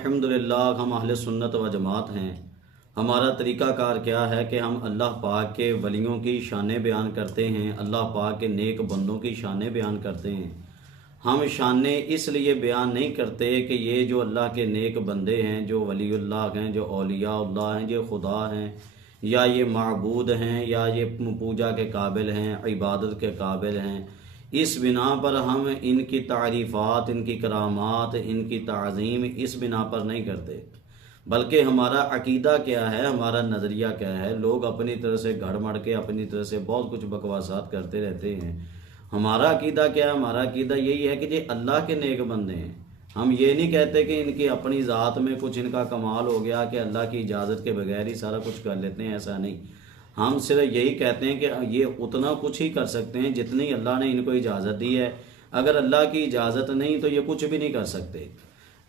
अल्हम्दुलिल्लाह हम अहले सुन्नत व जमात हैं। हमारा तरीक़ाकार क्या है कि हम अल्लाह पाक के वलियों की शानें बयान करते हैं, अल्लाह पाक के नेक बंदों की शानें बयान करते हैं। हम शानें इसलिए बयान नहीं करते कि ये जो अल्लाह के नेक बंदे हैं, जो वलीउल्लाह हैं, जो औलियाउल्लाह हैं, जो खुदा हैं, या ये माबूद हैं, या ये पूजा के काबिल हैं, इबादत के काबिल हैं, इस बिना पर हम इनकी तारीफ़ात, इनकी करामात, इनकी ताज़ीम इस बिना पर नहीं करते, बल्कि हमारा अकीदा क्या है, हमारा नज़रिया क्या है। लोग अपनी तरह से गड़मड़ के अपनी तरह से बहुत कुछ बकवासात करते रहते हैं। हमारा अकीदा क्या है? हमारा अकीदा यही है कि ये अल्लाह के नेक बंदे हैं। हम ये नहीं कहते कि इनकी अपनी ज़ात में कुछ इनका कमाल हो गया कि अल्लाह की इजाज़त के बगैर ही सारा कुछ कर लेते हैं, ऐसा नहीं। हम सिर्फ यही कहते हैं कि ये उतना कुछ ही कर सकते हैं जितनी अल्लाह ने इनको इजाज़त दी है। अगर अल्लाह की इजाज़त नहीं तो ये कुछ भी नहीं कर सकते।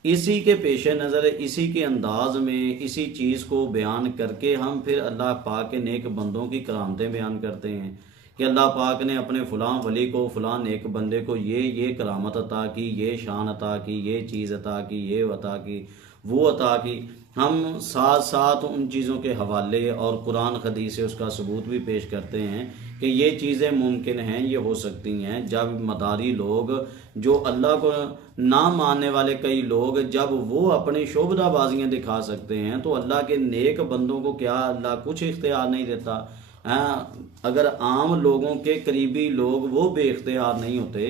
इसी के पेश नज़र, इसी के अंदाज में, इसी चीज़ को बयान करके हम फिर अल्लाह पाक के नेक बंदों की करामतें बयान करते हैं कि अल्लाह पाक ने अपने फ़लाँ वली को, फ़लाँ नेक बंदे को ये करामत अता की, ये शान अता की, ये चीज़ अता की, ये अता की, वो अता की। हम साथ साथ उन चीज़ों के हवाले और कुरान हदीस से उसका सबूत भी पेश करते हैं कि ये चीज़ें मुमकिन हैं, ये हो सकती हैं। जब मदारी लोग, जो अल्लाह को ना मानने वाले कई लोग, जब वो अपनी शोभदाबाजियाँ दिखा सकते हैं, तो अल्लाह के नेक बंदों को क्या अल्लाह कुछ इख्तियार नहीं देता? अगर आम लोगों के करीबी लोग वो बेख्तियार नहीं होते,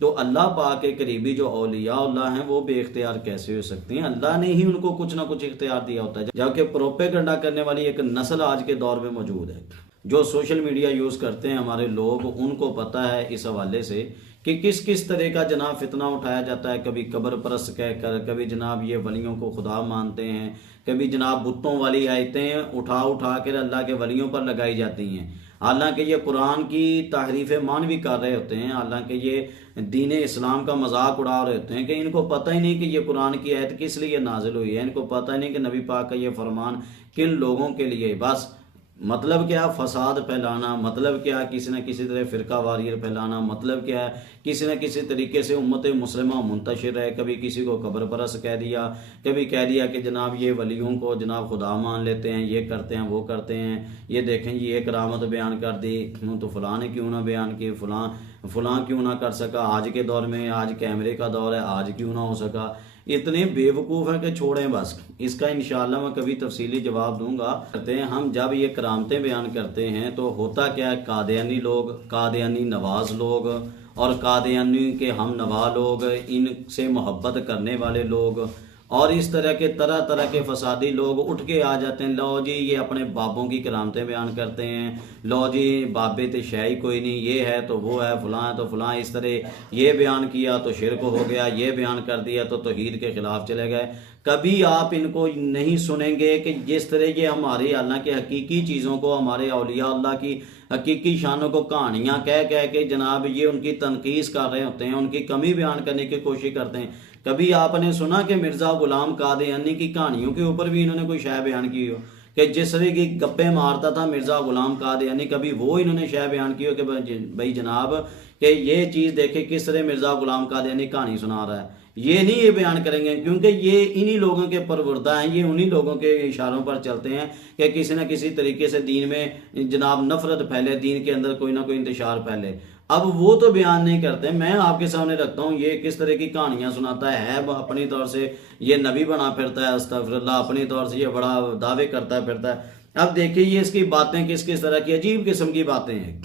तो अल्लाह पाक के करीबी जो औलियाउल्लाह हैं वो बेख्तियार कैसे हो सकते हैं? अल्लाह ने ही उनको कुछ ना कुछ इख्तियार दिया होता है। जबकि प्रोपेगेंडा करने वाली एक नस्ल आज के दौर में मौजूद है। जो सोशल मीडिया यूज़ करते हैं हमारे लोग, उनको पता है इस हवाले से कि किस किस तरह का जनाब फितना उठाया जाता है। कभी कब्र परस्त कहकर, कभी जनाब ये वलियों को खुदा मानते हैं, कभी जनाब बुतों वाली आयतें उठा उठा कर अल्लाह के वलियों पर लगाई जाती हैं। हालांकि ये कुरान की तहरीफ मान भी कर रहे होते हैं, हालांकि ये दीन इस्लाम का मजाक उड़ा रहे होते हैं कि इनको पता ही नहीं कि ये कुरान की आयत किस लिए नाजिल हुई है, इनको पता ही नहीं कि नबी पाक का ये फरमान किन लोगों के लिए। बस मतलब क्या? फसाद फैलाना। मतलब क्या? किसी न किसी तरह फ़िरका वारियर फैलाना। मतलब क्या है? किसी न किसी तरीके से उम्मत मुस्लिमा मुंतशिर है। कभी किसी को कब्र परस्त कह दिया, कभी कह दिया कि जनाब ये वलियों को जनाब खुदा मान लेते हैं, ये करते हैं, वो करते हैं, ये देखें ये करामत बयान कर दी, तो फ़लाँ ने क्यों ना बयान की, फ़लाँ क्यों ना कर सका। आज के दौर में, आज कैमरे का दौर है, आज क्यों ना हो सका। इतने बेवकूफ़ हैं कि छोड़ें बस। इसका इंशाअल्लाह मैं कभी तफसीली जवाब दूंगा। करते हैं हम जब ये करामतें बयान करते हैं तो होता क्या है? कादियानी लोग, कादियानी नवाज लोग और कादियानी के हम नवा लोग, इनसे मोहब्बत करने वाले लोग और इस तरह के तरह तरह के फसादी लोग उठ के आ जाते हैं। लो जी ये अपने बाबों की करामतें बयान करते हैं, लो जी बाबे तो शाही कोई नहीं, ये है तो वो है, फलां है तो फलां, इस तरह ये बयान किया तो शिरक हो गया, ये बयान कर दिया तो तौहीद के खिलाफ चले गए। कभी आप इनको नहीं सुनेंगे कि जिस तरह ये हमारी अल्लाह की हकीकी चीज़ों को, हमारे औलिया अल्लाह की हकीकी शानों को कहानियाँ कह कह के जनाब ये उनकी तनकीस कर रहे होते हैं, उनकी कमी बयान करने की कोशिश करते हैं। कभी आपने सुना कि मिर्ज़ा गुलाम कादियानी की कहानियों के ऊपर भी इन्होंने कोई शाय बयान की हो कि जिस तरह की गप्पे मारता था मिर्ज़ा गुलाम कादियानी, कभी वो इन्होंने शाय बयान की हो कि भाई जनाब कि ये चीज़ देखे किस तरह मिर्ज़ा गुलाम कादियानी कहानी सुना रहा है? ये नहीं ये बयान करेंगे, क्योंकि ये इन्हीं लोगों के परवरदा हैं, ये उन्हीं लोगों के इशारों पर चलते हैं कि किसी न किसी तरीके से दीन में जनाब नफरत फैले, दीन के अंदर कोई ना कोई इंतशार फैले। अब वो तो बयान नहीं करते। मैं आपके सामने रखता हूँ ये किस तरह की कहानियां सुनाता है अपनी तौर से ये नबी बना फिरता है, अस्तगफिरुल्लाह, अपनी तौर से ये बड़ा दावे करता फिरता है। अब देखिए ये इसकी बातें किस किस तरह की अजीब किस्म की बातें हैं,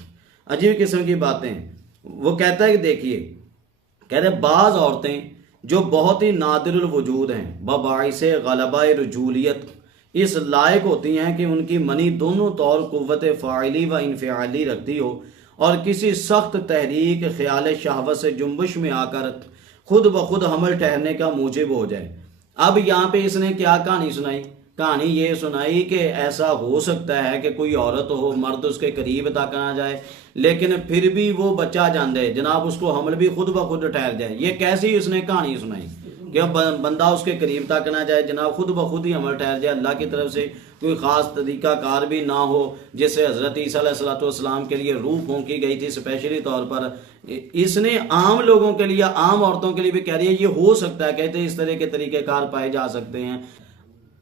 अजीब किस्म की बातें। वो कहता है कि देखिए, कह रहे बाज औरतें जो बहुत ही नादिरुल वजूद हैं, बबाइसे गलबा रजूलियत, इस लायक होती हैं कि उनकी मनी दोनों तौर कुव्वत फ़ाइली व इनफ़ाली रखती हो और किसी सख्त तहरीक ख्याल शहवत से जुम्बिश में आकर खुद ब खुद हमल ठहरने का मूजिब हो जाए। अब यहाँ पे इसने क्या कहानी सुनाई? कहानी ये सुनाई कि ऐसा हो सकता है कि कोई औरत हो, मर्द उसके करीब तक ना जाए, लेकिन फिर भी वो बच्चा जान दे, जनाब उसको हमल भी खुद ब खुद ठहर जाए। ये कैसी उसने कहानी सुनाई कि बंदा उसके करीब तक ना जाए, जनाब खुद ब खुद ही हमल ठहर जाए। अल्लाह की तरफ से कोई ख़ास तरीका कार भी ना हो, जिससे हज़रत ईसा अलैहिस्सलातु वस्सलाम के लिए रूह फूंकी गई थी स्पेशली तौर पर इसने आम लोगों के लिए, आम औरतों के लिए भी कह रही है ये हो सकता है, कहते हैं इस तरह के तरीकेकार पाए जा सकते हैं।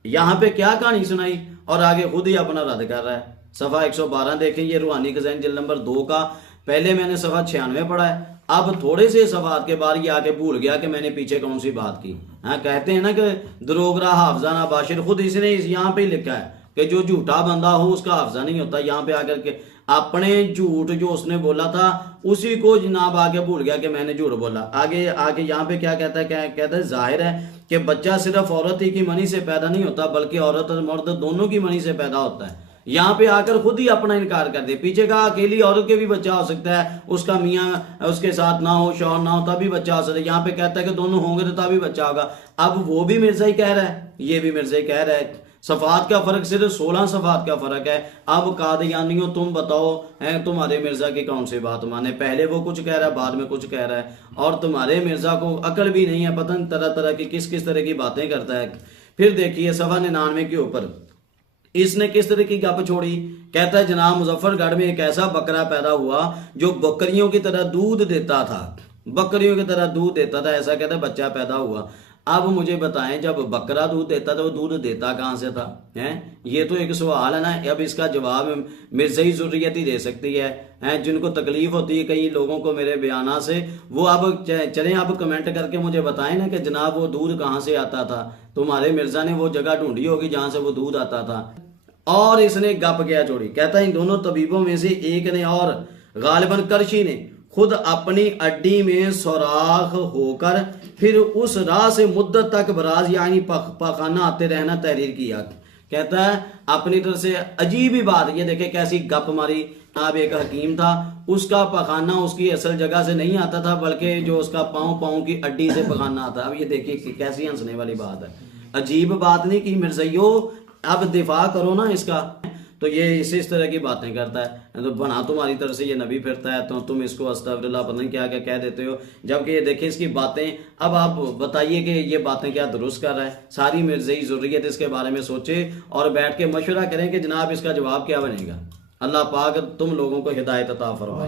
यहाँ पे क्या कहानी सुनाई और आगे खुद ही अपना रद्द कर रहा है। सफ़ा 112 देखें, ये रूहानी खज़ाइन जिल्द नंबर 2 का, पहले मैंने सफ़ा 96 पढ़ा है, अब थोड़े से सफ़ात के बाद ये आके भूल गया कि मैंने पीछे कौन सी बात की। हाँ, कहते हैं ना कि दरोगरा हाफजा ना बाशिर, खुद इसने यहाँ पे लिखा है कि जो झूठा बंदा हो उसका हाफजा नहीं होता। यहाँ पे आकर के अपने झूठ जो उसने बोला था उसी को जनाब आगे भूल गया कि मैंने झूठ बोला। आगे आगे यहाँ पे क्या कहता है, क्या कहता है, जाहिर है कि बच्चा सिर्फ औरत ही की मनी से पैदा नहीं होता बल्कि औरत और मर्द दोनों की मनी से पैदा होता है। यहाँ पे आकर खुद ही अपना इनकार कर दे। पीछे कहा अकेली औरत के भी बच्चा हो सकता है, उसका मियाँ उसके साथ ना हो, शौहर ना हो, तभी बच्चा हो सकता है। यहाँ पे कहता है कि दोनों होंगे तो तभी बच्चा होगा। अब वो भी मिर्जा ही कह रहा है, ये भी मिर्जा ही कह रहा है। सफ़ात का फर्क सिर्फ 16 सफ़ात का फर्क है। अब कादियानियों तुम बताओ, है तुम्हारे मिर्जा की कौन सी बात माने, पहले वो कुछ कह रहा है बाद में कुछ कह रहा है, और तुम्हारे मिर्जा को अकल भी नहीं है, पता नहीं तरह तरह की किस किस तरह की बातें करता है। फिर देखिए सफ़ा 99 के ऊपर इसने किस तरह की गप छोड़ी। कहता है जनाब मुजफ्फरगढ़ में एक ऐसा बकरा पैदा हुआ जो बकरियों की तरह दूध देता था, बकरियों की तरह दूध देता था, ऐसा कहता है बच्चा पैदा हुआ। अब मुझे बताएं, जब बकरा दूध देता था वो दूध देता कहाँ से था? हैं, ये तो एक सवाल है ना। अब इसका जवाब मिर्ज़ई ज़ुर्रियत ही दे सकती है। हैं, जिनको तकलीफ होती है कई लोगों को मेरे बयाना से, वो अब चलें अब कमेंट करके मुझे बताएं ना कि जनाब वो दूध कहाँ से आता था। तुम्हारे मिर्ज़ा ने वो जगह ढूंढी होगी जहाँ से वो दूध आता था। और इसने गप क्या छोड़ी, कहता है इन दोनों तबीबों में से एक ने और गालिबन करशी ने खुद अपनी अड्डी में सुराख होकर फिर उस राह से मुद्दत तक बराज यानी पखाना आते रहना तहरीर किया। कहता है अपनी तरफ से अजीब ही बात, ये देखे कैसी गप मारी। अब एक हकीम था, उसका पखाना उसकी असल जगह से नहीं आता था बल्कि जो उसका पाँव की अड्डी से पखाना आता। अब ये देखिए कैसी हंसने वाली बात है, अजीब बात नहीं की मिर्ज़इयो, अब दिफा करो ना इसका। तो ये इस तरह की बातें करता है, तो बना तुम्हारी तरफ से ये नबी फिरता है तो तुम इसको अस्तगफिरुल्लाह पता नहीं क्या क्या कह देते हो, जबकि ये देखिए इसकी बातें। अब आप बताइए कि ये बातें क्या दुरुस्त कर रहा है। सारी मिर्ज़ई ज़ुर्रियत इसके बारे में सोचे और बैठ के मशवरा करें कि जनाब इसका जवाब क्या बनेगा। अल्लाह पाक तुम लोगों को हिदायत अता फरमाए।